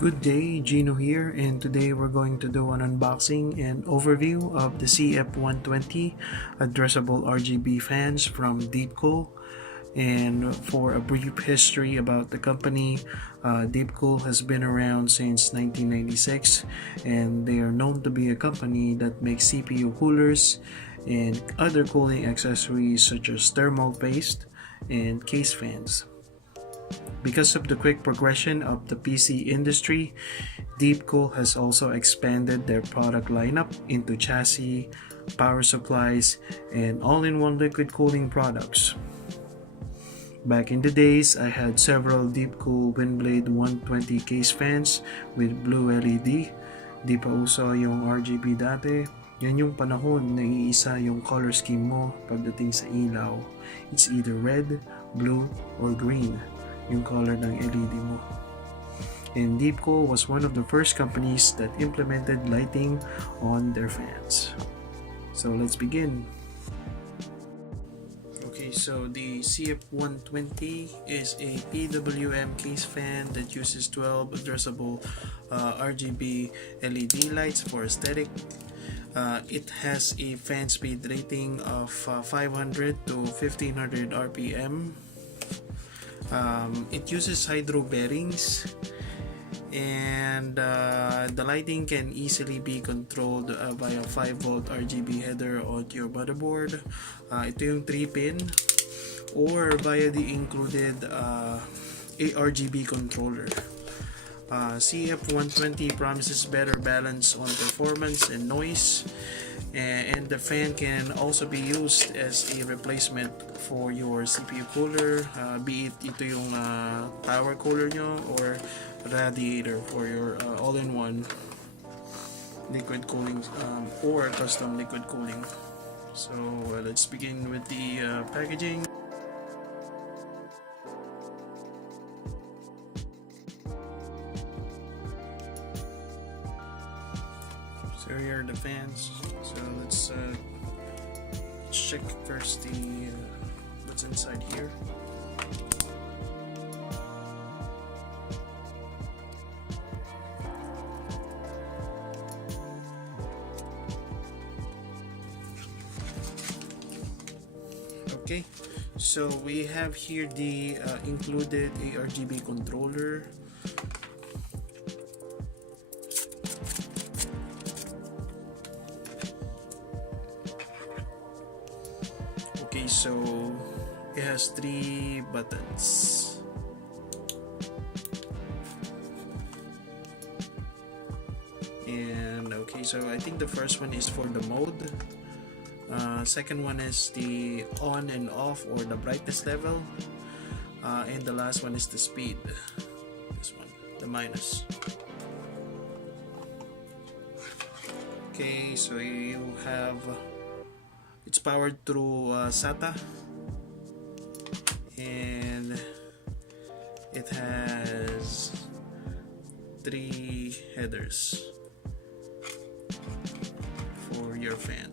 Good day, Gino here, and today we're going to do an unboxing and overview of the CF120 addressable RGB fans from Deepcool. And for a brief history about the company, Deepcool has been around since 1996, and they are known to be a company that makes CPU coolers and other cooling accessories such as thermal paste and case fans. Because of the quick progression of the PC industry, Deepcool has also expanded their product lineup into chassis, power supplies, and all-in-one liquid cooling products. Back in the days, I had several Deepcool Windblade 120 case fans with blue LED. Di pa uso yung RGB dati. Yan yung panahon na iisa yung color scheme mo pagdating sa ilaw. It's either red, blue, or green yung color ng LED mo. And Deepcool was one of the first companies that implemented lighting on their fans. So let's begin. Okay, so the CF120 is a PWM case fan that uses 12 addressable RGB LED lights for aesthetic. It has a fan speed rating of 500 to 1500 RPM. It uses hydro bearings, and the lighting can easily be controlled via 5-volt RGB header on your motherboard. Ito yung 3-pin, or via the included A-RGB controller. CF120 promises better balance on performance and noise, and the fan can also be used as a replacement for your CPU cooler, be it ito yung tower cooler nyo or radiator for your all-in-one liquid cooling or custom liquid cooling. So let's begin with the packaging. So here are the fans. So let's check first the what's inside here. Okay, so we have here the included A-RGB controller. Okay, so it has 3 buttons. And okay, so I think the first one is for the mode. Second one is the on and off or the brightness level. And the last one is the speed. This one, the minus. Okay, so you have it's powered through SATA, and it has 3 headers for your fan.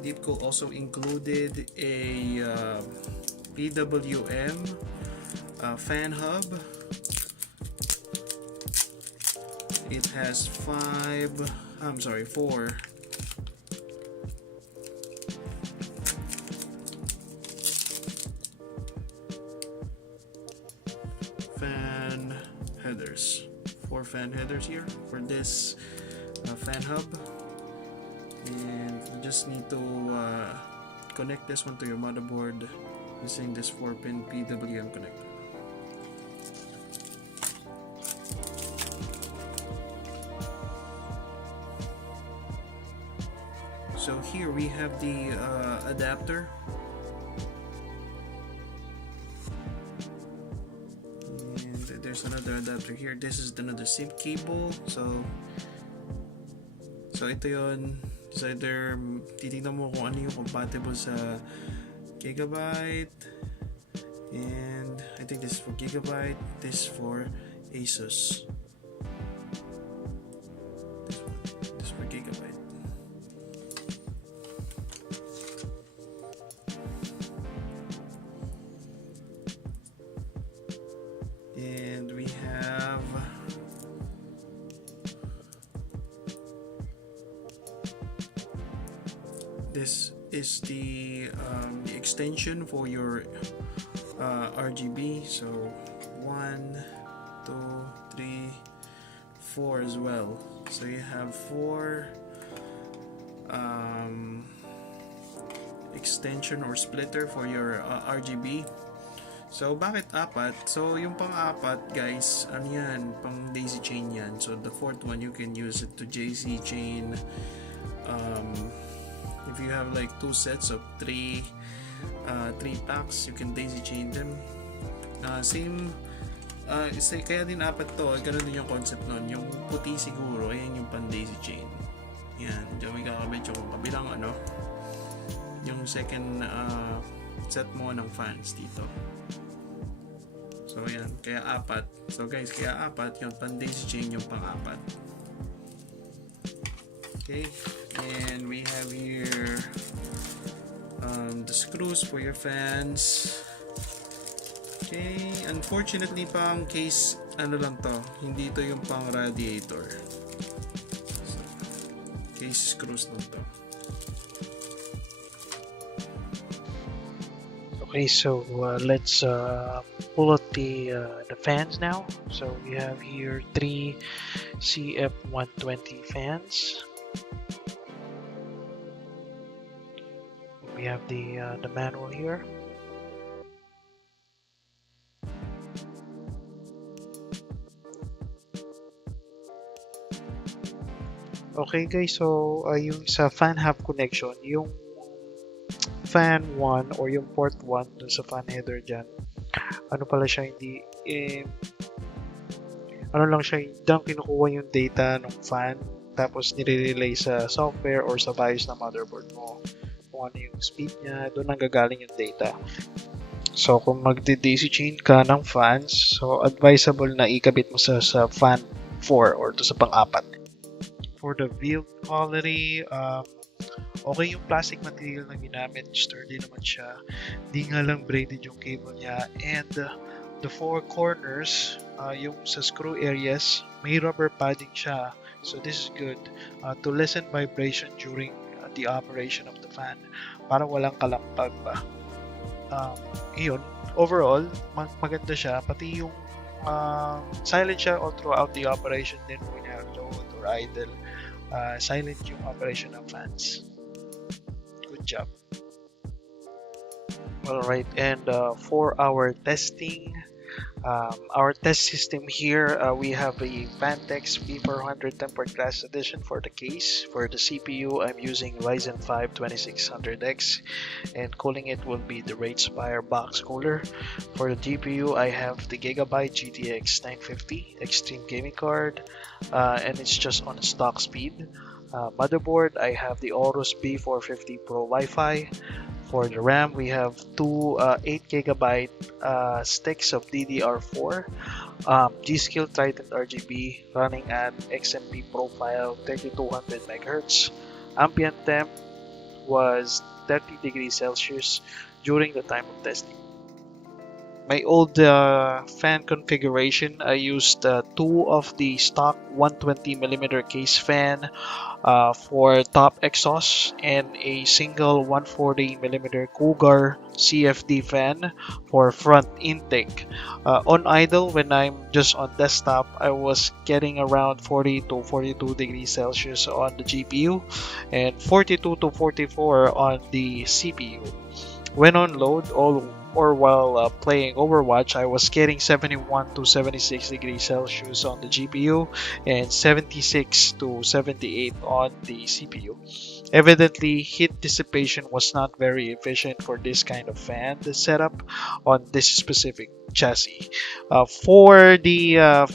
Deepcool also included a PWM fan hub. It has 4 fan headers. 4 fan headers here for this fan hub, and you just need to connect this one to your motherboard using this 4-pin PWM connector. So here we have the adapter, and there's another adapter here. This is another SIM cable. So ito yun. So either titignan mo kung ano yung compatible sa Gigabyte, and I think this is for Gigabyte, this for Asus. This for Gigabyte. this is the extension for your RGB. So 1, 2, 3, 4 as well. So you have 4 extension or splitter for your RGB. So bakit apat? So yung pang-apat guys, ano yan, pang daisy chain yan. So the fourth one you can use it to JC chain. If you have like 2 sets of 3 packs, you can daisy chain them. Kaya din apat to, ganun din yung concept nun. Yung puti siguro, ayan yung pan daisy chain. Yan, dyan may kakabit yung kabilang yung second set mo ng fans dito. So yan, kaya apat. So guys, kaya apat, yung pan daisy chain yung pang-apat. Okay, and we have here the screws for your fans. Okay, unfortunately pang case lang to, hindi to yung pang radiator. So, case screws lang to. Okay, so let's pull out the fans now. So we have here 3 CF120 fans. We have the manual here. Okay guys, so yung sa fan hub connection, yung fan 1 or yung port 1 dun sa fan header dyan, ano pala siya, hindi ano lang siya, dang kinukuha yung data ng fan tapos nire-relay sa software or sa BIOS na motherboard mo kung ano yung speed niya, doon nanggagaling yung data. So kung magde-daisy chain ka ng fans, so advisable na ikabit mo sa fan 4 or to sa pang-apat. For the build quality, okay yung plastic material na ginamit, sturdy naman siya. Di nga lang braided yung cable niya, and the 4 corners, yung sa screw areas, may rubber padding siya. So this is good to lessen vibration during the operation of the fan, para walang kalampag ba. Yun, overall, maganda siya, pati yung silent siya all throughout the operation din when you have load or idle. Silent yung operation of fans. Good job. Alright, and for our testing, our test system here, we have a Vantex P400 tempered glass edition for the case. For the CPU, I'm using Ryzen 5 2600X, and cooling it will be the Ratespire box cooler. For the GPU, I have the Gigabyte GTX 950 Extreme Gaming card, and it's just on stock speed. Motherboard, I have the Otis B450 Pro Wi-Fi. For the RAM, we have 2 8GB sticks of DDR4, G-Skill Trident RGB running at XMP profile 3200 MHz. Ambient temp was 30 degrees Celsius during the time of testing. My old fan configuration, I used 2 of the stock 120mm case fan for top exhaust, and a single 140mm Cougar CFD fan for front intake. On idle, when I'm just on desktop, I was getting around 40 to 42 degrees Celsius on the GPU and 42 to 44 on the CPU. When on load, while playing Overwatch, I was getting 71 to 76 degrees Celsius on the GPU and 76 to 78 on the CPU. Evidently, heat dissipation was not very efficient for this kind of fan setup on this specific chassis. For the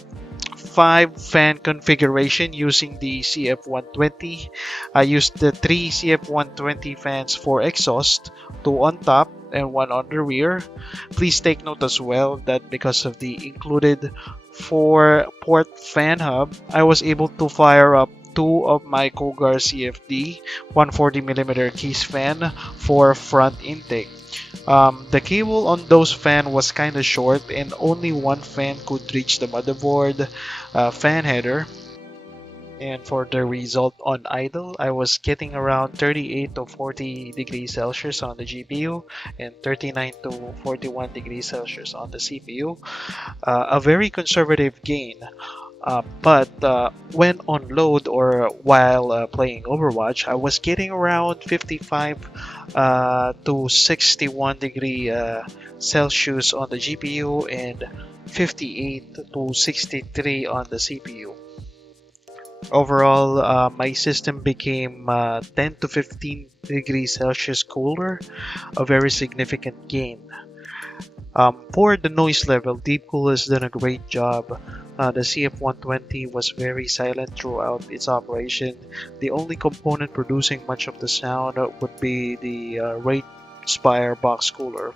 5 fan configuration using the CF120, I used the 3 CF120 fans for exhaust, 2 on top and 1 on the rear. Please take note as well that because of the included 4-port fan hub, I was able to fire up 2 of my Cougar CFD 140mm case fan for front intake. The cable on those fan was kind of short, and only one fan could reach the motherboard fan header. And for the result on idle, I was getting around 38 to 40 degrees Celsius on the GPU and 39 to 41 degrees Celsius on the CPU. A very conservative gain. But when on load or while playing Overwatch, I was getting around 55 to 61 degree Celsius on the GPU and 58 to 63 on the CPU. Overall, my system became 10 to 15 degrees Celsius cooler, a very significant gain. For the noise level, Deepcool has done a great job. The CF120 was very silent throughout its operation. The only component producing much of the sound would be the Rate Spire box cooler.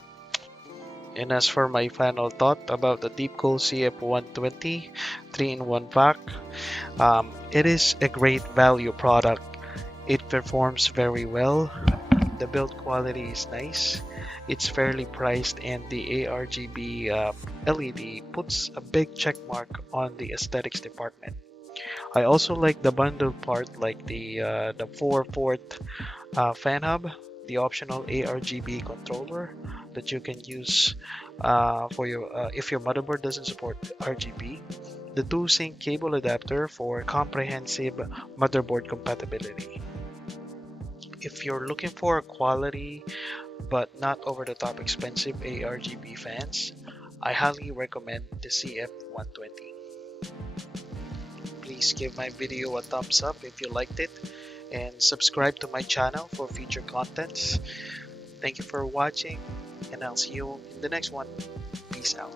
And as for my final thought about the Deepcool CF120 3-in-1 pack, it is a great value product. It performs very well. The build quality is nice. It's fairly priced, and the A-RGB LED puts a big check mark on the aesthetics department. I also like the bundle part, like the 4-port fan hub, the optional A-RGB controller that you can use for your if your motherboard doesn't support RGB, the 2-sync cable adapter for comprehensive motherboard compatibility. If you're looking for a quality but not over-the-top expensive A-RGB fans, I highly recommend the CF120. Please give my video a thumbs up if you liked it, and subscribe to my channel for future contents. Thank you for watching, and I'll see you in the next one. Peace out.